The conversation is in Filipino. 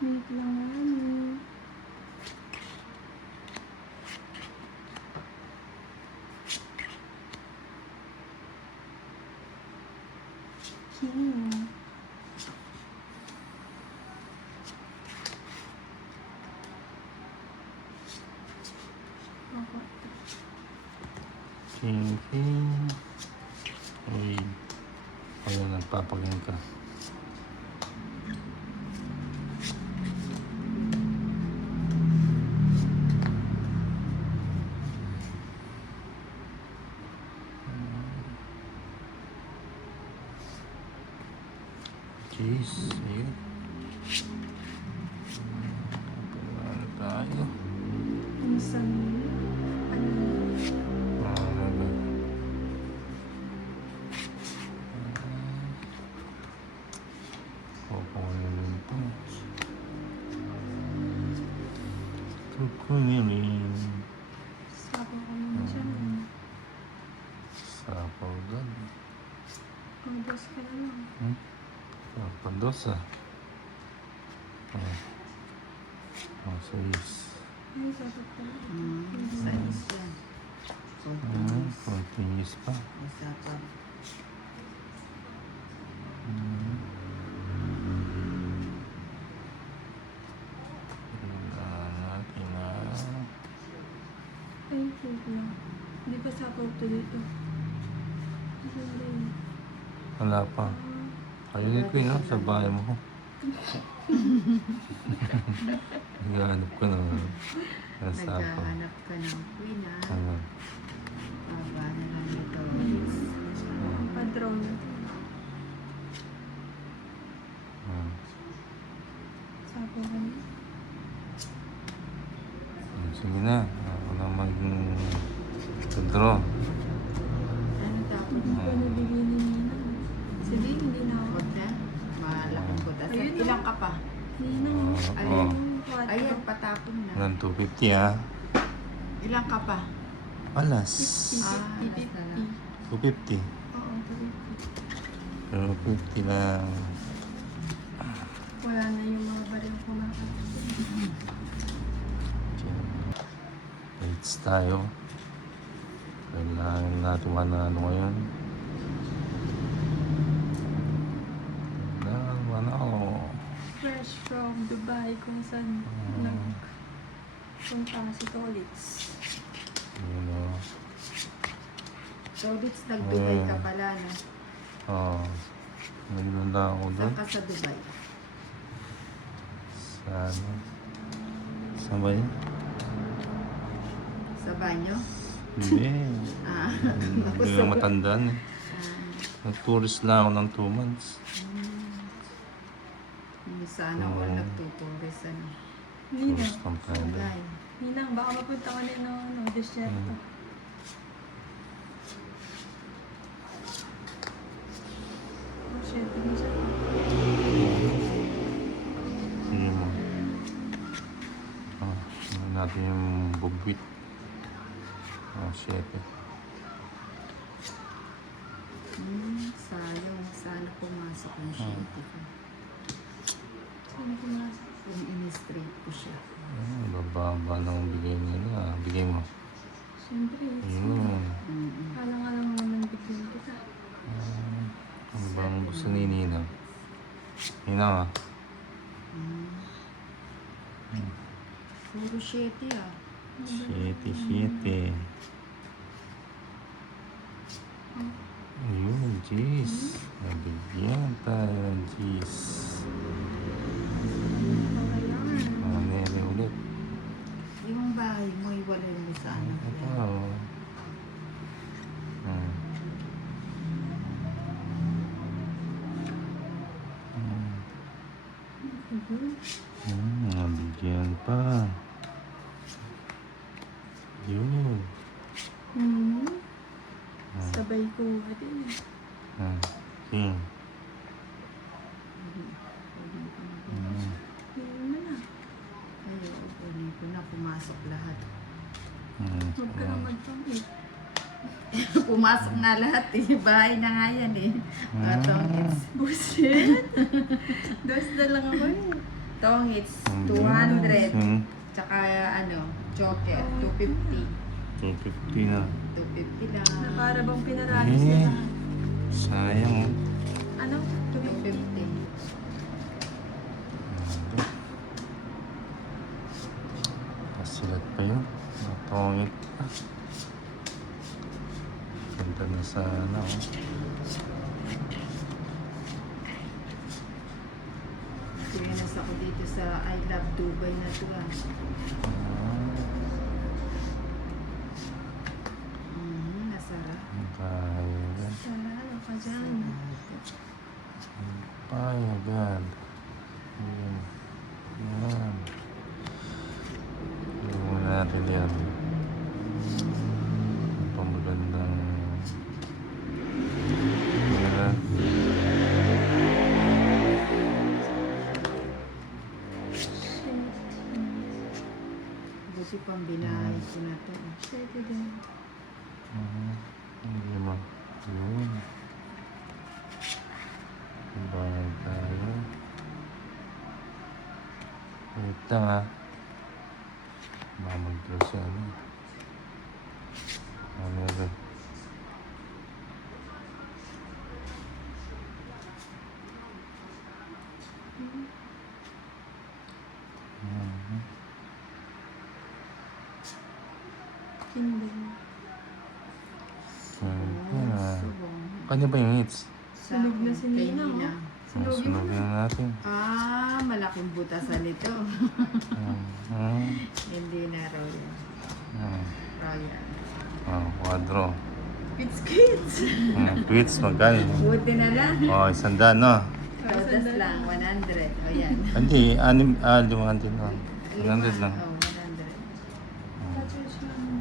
Wait lang namin. King. Ako. King. Uy. Ayun, nagpapagaling ka. Jeez, ayun. Ano tayo? Minsan, ano, Mahalaga. Kukunin ito. Kukunin. sabi ko naman siya. Sapaw gan. Ang boss ka na lang. Papandos ah. Sais. Ay, sabi ko. Size yan. Continuous pa. Masapag. Tingnan natin na. Ay, wait lang. Hindi pa sapaw to dito. Maganda yun. Wala pa. Ayun ko yun, sa bahay mo. Naghahanap ko ng sapaw. Naghahanap ka ng queen ha. Ano? Baba na lang ito. Padrong. Sapaw ka na. Sige na. Ako na mag-draw. Ano tapos? Hindi pa nabigay ni Nina. Sige, hindi na ako. Huwag na. Malaking butas. Ayun na. Ilang ka pa? Nina, Oo. Ayan, patapon na. Walang 250 ha. Ilang ka pa? Alas. 50. 250. Oo, 250 lang. wala na yung mga baril kumakain. Rates tayo. Kailangan natin manalo ngayon. Kailangan manalo. Fresh from Dubai kung saan nagpunta si Tolitz. Yun o. So, Bits, nagbigay ka pala, no? Oo. Naglala ako doon. Saan ka sa Dubai? Sa ano? Saan ba yun? Sa banyo? Hindi. Ah, Hindi lang matandaan eh. Nag-tourist lang ako ng 2 months. Sana Oo. all nagtuturis, ano? Nina, Tourist ng Canada. Dubai. Ninang, baka mapunta ko din ng desierto. Oh shit, hindi siya. Sige mo. Ano natin yung bugwit. 7. Sayang. Sana pumasok ng shitty ko. Sino pumasok? Kung in-straight ko siya. Bababa lang bigay nila. Bigay mo. Siyempre, Yun. kala nga lang naman bigyan kita. Ano bang gusto ni Nina? Nina ah. Puro shitty ah. 7. Ayun, jeez. Nabigyan tayo, jeez. Nere ulit. Yung bahay mo, iwalay mo sa ano. Ito. Nabigyan pa. Yun. Sabay ko din. King. Yun na na. Ayaw, kunin ko na. Pumasok lahat. Huwag ka lang magpamit. Pumasok na lahat eh. Bahay na nga yan eh. Atong it's Bullshit. Dos na lang ako eh. Tong hits Ang 200. Hmm, Tsaka joker, 250. 250 na. 250 lang. Na para bang pinaralo Eh. sila. Sayang oh. Ano? 250. 250. Pasilat pa yun. Natongit pa. Ganda na sana oh. Experience ako dito sa I Love Dubai na to ah. Nasarap. Kaya. Salalo ka dyan. Payagan. Ayan. Ayan. Ayan muna natin yan. Ang pamagandang... Ayan. Buti pang binahay ko na to. Pwede din. Hindi mo. Yun. Bayad tayo. Wait lang ha. Mamag-draw siya ano. Ano ba? Hindi. Subong. Kanya ba yung hits? Sunog na si Kay Nina, Nina. Sunugin mo Sunugin na. na natin. Malaking butasan nito. Ah, Hindi na royal. ah, Royal. ah, quadro. Kids. Tweets, magkano? Buti na lang. Oh, 100 no? Todas lang, 100. O yan. Hindi, 500 lang. 100 lang. Oh, 100. Touches lang.